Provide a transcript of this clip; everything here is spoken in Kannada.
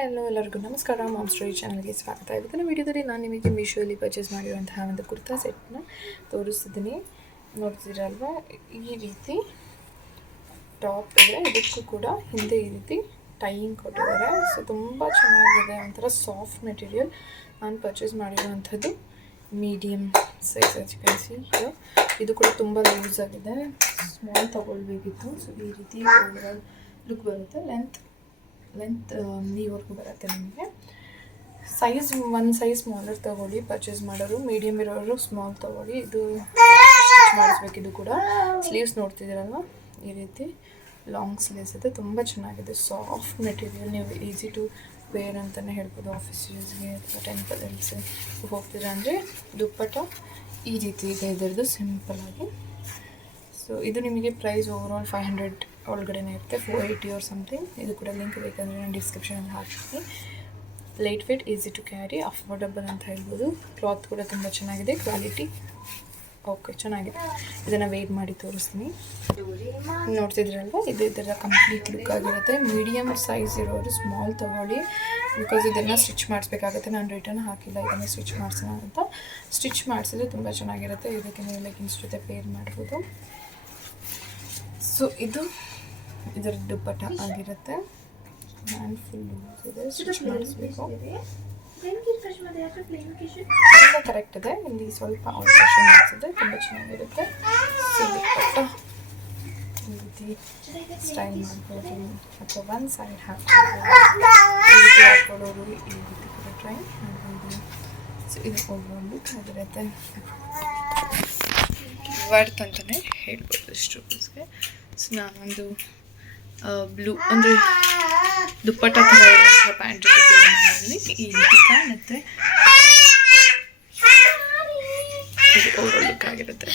ಹಲೋ ಎಲ್ಲರಿಗೂ ನಮಸ್ಕಾರ. ಮಾಮ್ ಸ್ಟೋರಿ ಚಾನಲ್ಗೆ ಸ್ವಾಗತ. ಇವತ್ತಿನ ವೀಡಿಯೋದಲ್ಲಿ ನಾನು ನಿಮಗೆ ಮೀಶೋಲಿ ಪರ್ಚೇಸ್ ಮಾಡಿರುವಂತಹ ಒಂದು ಕುರ್ತಾ ಸೆಟ್ನ ತೋರಿಸ್ತಿದ್ದೀನಿ. ನೋಡ್ತಿದ್ದೀರಲ್ವಾ, ಈ ರೀತಿ ಟಾಪ್ ಇದೆ. ಇದಕ್ಕೂ ಕೂಡ ಹಿಂದೆ ಈ ರೀತಿ ಟೈಯಿಂಗ್ ಕೊಟ್ಟಿದ್ದಾರೆ. ಸೊ ತುಂಬ ಚೆನ್ನಾಗಿದೆ, ಒಂಥರ ಸಾಫ್ಟ್ ಮೆಟೀರಿಯಲ್. ನಾನು ಪರ್ಚೇಸ್ ಮಾಡಿರುವಂಥದ್ದು ಮೀಡಿಯಮ್ ಸೈಜ್ ಚಿಕನ್ಸಿ. ಇದು ಕೂಡ ತುಂಬ ಲೂಸ್ ಆಗಿದೆ, ಸ್ಮಾಲ್ ತೊಗೊಳ್ಬೇಕಿತ್ತು. ಸೊ ಈ ರೀತಿ ಓವರಾಲ್ ಲುಕ್ ಬರುತ್ತೆ. ಲೆಂತ್ ನೀವರೆಗೂ ಬರುತ್ತೆ ನಿಮಗೆ. ಒಂದು ಸೈಜ್ ಸ್ಮಾಲರ್ ತೊಗೊಳ್ಳಿ ಪರ್ಚೇಸ್ ಮಾಡೋರು, ಮೀಡಿಯಮ್ ಇರೋರು ಸ್ಮಾಲ್ ತೊಗೊಳ್ಳಿ. ಇದು ಸ್ಟಿಚ್ ಮಾಡಿಸ್ಬೇಕಿದು ಕೂಡ. ಸ್ಲೀವ್ಸ್ ನೋಡ್ತಿದ್ದೀರಲ್ವ, ಈ ರೀತಿ ಲಾಂಗ್ ಸ್ಲೀವ್ಸ್ ಇದೆ. ತುಂಬ ಚೆನ್ನಾಗಿದೆ, ಸಾಫ್ಟ್ ಮೆಟೀರಿಯಲ್. ನೀವು ಈಸಿ ಟು ವೇರ್ ಅಂತಲೇ ಹೇಳ್ಬೋದು. ಆಫೀಸ್ ಯೂಸ್ಗೆ ಅಥವಾ ಟೆಂಪಲ್ಸ್ ಹೋಗ್ತೀರಾ ಅಂದರೆ ದುಪ್ಪಟ್ಟ ಈ ರೀತಿ ಇದೆ ಇದರದ್ದು, ಸಿಂಪಲ್ಲಾಗಿ. ಸೊ ಇದು ನಿಮಗೆ ಪ್ರೈಸ್ ಓವರಾಲ್ 500 ಒಳಗಡೆ ಇರುತ್ತೆ, 480 ಆರ್ ಸಮಥಿಂಗ್. ಇದು ಕೂಡ ಲಿಂಕ್ ಬೇಕಂದರೆ ನಾನು ಡಿಸ್ಕ್ರಿಪ್ಷನಲ್ಲಿ ಹಾಕ್ತೀನಿ. Light weight, easy to carry, affordable ಅಂತ ಹೇಳ್ಬೋದು. ಕ್ಲಾತ್ ಕೂಡ ತುಂಬ ಚೆನ್ನಾಗಿದೆ, ಕ್ವಾಲಿಟಿ ಓಕೆ ಚೆನ್ನಾಗಿದೆ. ಇದನ್ನು ವೇಟ್ ಮಾಡಿ ತೋರಿಸ್ತೀನಿ. ನೋಡ್ತಿದ್ರಲ್ವ, ಇದು ಇದರ ಕಂಪ್ಲೀಟ್ ಲುಕ್ ಆಗಿರುತ್ತೆ. ಮೀಡಿಯಮ್ ಸೈಜ್ ಇರೋರು ಸ್ಮಾಲ್ ತೊಗೊಳ್ಳಿ, ಬಿಕಾಸ್ ಇದನ್ನು ಸ್ಟಿಚ್ ಮಾಡಿಸ್ಬೇಕಾಗುತ್ತೆ. ನಾನು ರಿಟರ್ನ್ ಹಾಕಿಲ್ಲ, ಇದನ್ನು ಸ್ಟಿಚ್ ಮಾಡಿಸೋಣ ಅಂತ. ಸ್ಟಿಚ್ ಮಾಡಿಸಿದ್ರೆ ತುಂಬ ಚೆನ್ನಾಗಿರುತ್ತೆ. ಇದಕ್ಕೆ ನೀವು ಲೆಗಿನ್ಸ್ ಜೊತೆ ಪೇರ್ ಮಾಡ್ಬೋದು. ಸೊ ಇದು ಇದರ ದುಪ್ಪಟ್ಟ ಆಗಿರುತ್ತೆ. ಹ್ಯಾಂಡ್ ಫುಲ್ ಇದೆ, ಸ್ಟಿಚ್ ಮಾಡಿಸ್ಬೇಕು. ತುಂಬ ಕರೆಕ್ಟ್ ಇದೆ, ಇಲ್ಲಿ ಸ್ವಲ್ಪ ಆಲ್ಟ್ರೇಷನ್ ಮಾಡಿಸಿದ್ರೆ ತುಂಬ ಚೆನ್ನಾಗಿರುತ್ತೆ. ಸೊ ದುಪ್ಪಟ್ಟ ಈ ರೀತಿ ಸ್ಟೈಲ್ ಮಾಡ್ಬೋದು, ಅಥವಾ ಒಂದು ಸೈಡ್ ಹಾಕ್ಬೋದು. ಈ ರೀತಿ ಹಾಕ್ಕೊಳ್ಳೋರು ಈ ರೀತಿ ಕೂಡ ಟ್ರೈ ಮಾಡ್ಬೋದು. ಸೊ ಇದು ಓವರ್ ಲುಕ್ ಆಗಿರುತ್ತೆ. ವರ್ತ್ ಅಂತಲೇ ಹೇಳ್ಬೋದು ಇಷ್ಟು ರೂಪೀಸ್ಗೆ. ಸೊ ನಾನೊಂದು ಬ್ಲೂ ಅಂದರೆ ದುಪ್ಪಟ್ಟ ಥರ ಇರುವಂತಹ ಪ್ಯಾಂಟ್ ಜೊತೆ ಈ ರೀತಿ ಕಾಣುತ್ತೆ. ಇದು ಓವರ್ ಲುಕ್ ಆಗಿರುತ್ತೆ.